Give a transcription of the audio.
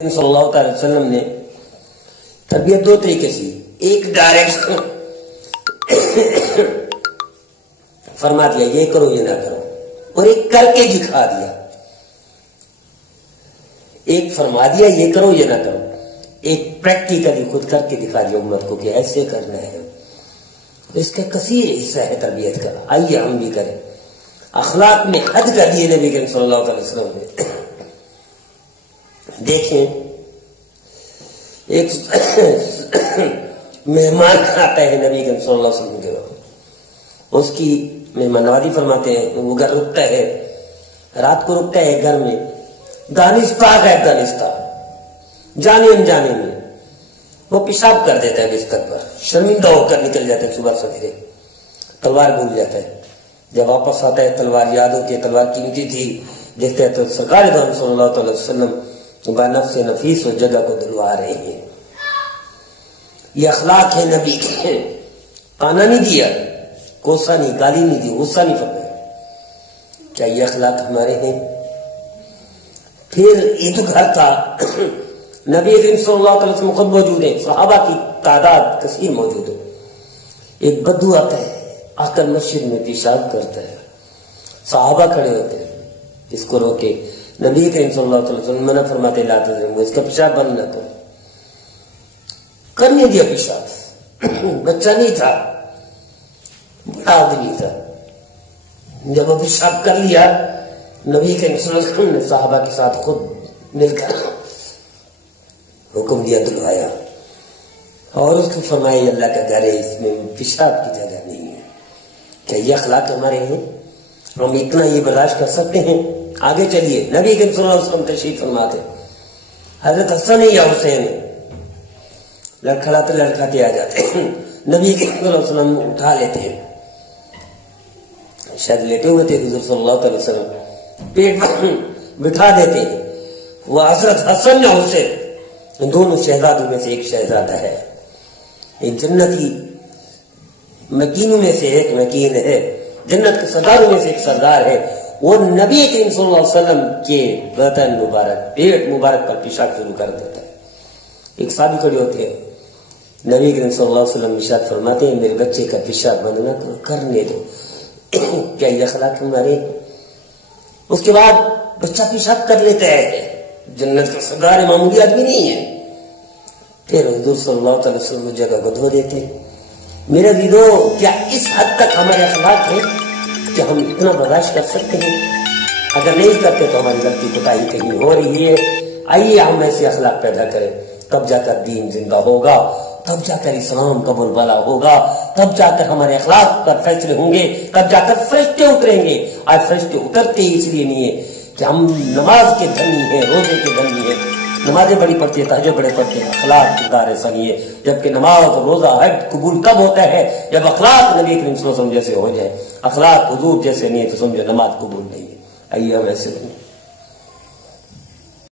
صلی اللہ علیہ وسلم نے تربیت دو طریقے سے، ایک ڈائریکٹ فرما دیا یہ کرو یہ نہ کرو، اور ایک کر کے دکھا دیا۔ ایک فرما دیا یہ کرو یہ نہ کرو، ایک پریکٹیکلی خود کر کے دکھا دیا امت کو کہ ایسے کرنا ہے۔ اس کا کثیر حصہ ہے تربیت کا، آئیے ہم بھی کریں۔ اخلاق میں حد کر دیے نبی کریم صلی اللہ علیہ وسلم نے۔ دیکھیں ایک مہمان آتا ہے نبی کریم صلی اللہ علیہ وسلم کے وقت، اس کی مہمان نوازی فرماتے ہیں، وہ گھر رکتا ہے، رات کو رکتا ہے گھر میں، دانستہ ہے دانستہ، جانے انجانے میں وہ پیشاب کر دیتا ہے بستر پر، شرمندہ ہو کر نکل جاتا ہے صبح سویرے، تلوار بھول جاتا ہے۔ جب واپس آتا ہے تلوار یاد ہوتی ہے، تلوار قیمتی تھی، دیکھتا ہے تو سرکار دو صلی اللہ علیہ وسلم نفس نفیس و جگہ کو دلوا رہے ہیں۔ یہ اخلاق ہے نبی کے، آنا نہیں دیا، کوسا نہیں، گالی نہیں دی، غصہ نہیں فرمایا۔ کیا یہ اخلاق ہمارے ہیں؟ پھر یہ تو گھر تھا، نبی کریم صلی اللہ علیہ وسلم خود موجود ہیں، صحابہ کی تعداد کثیر موجود ہے۔ ایک بدو آتا ہے، آ کر مسجد میں پیشاب کرتا ہے، صحابہ کھڑے ہوتے ہیں، اس کو روکے۔ نبی کریم صلی اللہ علیہ وسلم منع فرماتے لا تظلموا، اس کا پیشاب بند نہ کرو۔ کرنے دیا پیشاب، بچہ نہیں تھا، بڑا آدمی تھا۔ جب وہ پیشاب کر لیا، نبی کریم صلی اللہ علیہ وسلم نے صحابہ کے ساتھ خود مل کر حکم دیا، دلوایا، اور اس کو فرمایا یہ اللہ کا گھر ہے، اس میں پیشاب کی جگہ نہیں ہے۔ کیا یہ اخلاق ہمارے ہیں؟ ہم اتنا یہ برداشت کر سکتے ہیں؟ آگے چلیے، نبی کریم صلی اللہ علیہ وسلم تشریف فرماتے، حضرت حسین یا حسین لڑکھڑاتے لڑکھاتے آ جاتے ہیں، نبی کریم صلی اللہ علیہ وسلم اٹھا لیتے ہیں، شاید لیٹے ہوئے تھے حضور صلی اللہ علیہ وسلم، پیٹ پر بٹھا دیتے ہیں۔ وہ حضرت حسن یا حسین دونوں شہزادوں میں سے ایک شہزادہ ہے، ایک جنتی مکینوں میں سے ایک مکین ہے، جنت کے سرداروں میں سے ایک سردار ہے۔ وہ نبی کریم صلی اللہ علیہ وسلم کے بدن مبارک، پیٹ مبارک پر پیشاب شروع کر دیتا ہے۔ ایک صحابی کھڑے ہوتے ہیں، نبی کریم صلی اللہ علیہ وسلم ارشاد فرماتے ہیں میرے بچے کا پیشاب بند نہ کرو، کرنے دو۔ کیا یہ اخلاق ہمارے؟ اس کے بعد بچہ پیشاب کر لیتا ہے، جنت کا سردار معمولی آدمی نہیں ہے۔ پھر حضور صلی اللہ علیہ وسلم جگہ کو دھو دیتے۔ میرے ویرو، کیا اس حد تک ہمارے اخلاق ہیں کہ ہم اتنا برداشت کر سکتے ہیں؟ اگر نہیں کرتے تو ہماری غلطی کوتاہی کہیں ہو رہی ہے۔ آئیے ہم ایسے اخلاق پیدا کریں، تب جا کر دین زندہ ہوگا، تب جا کر اسلام قبول والا ہوگا، تب جا کر ہمارے اخلاق پر فیصلے ہوں گے، تب جا کر فرشتے اتریں گے۔ آج فرشتے اترتے ہی اس لیے نہیں ہے کہ ہم نماز کے دھنی ہیں، روزے کے دھنی ہیں، نمازیں بڑی پڑھتے ہیں، تہجد بڑے پڑھتے ہیں، اخلاق کردار ایسا نہیں ہے۔ جبکہ نماز روزہ حج قبول کب ہوتا ہے؟ جب اخلاق نبی کریم صلی اللہ علیہ وسلم جیسے ہو جائے۔ اخلاق حضور جیسے نہیں ہے تو سمجھو نماز قبول نہیں ہے۔ آئیے ہم ایسے بنیں۔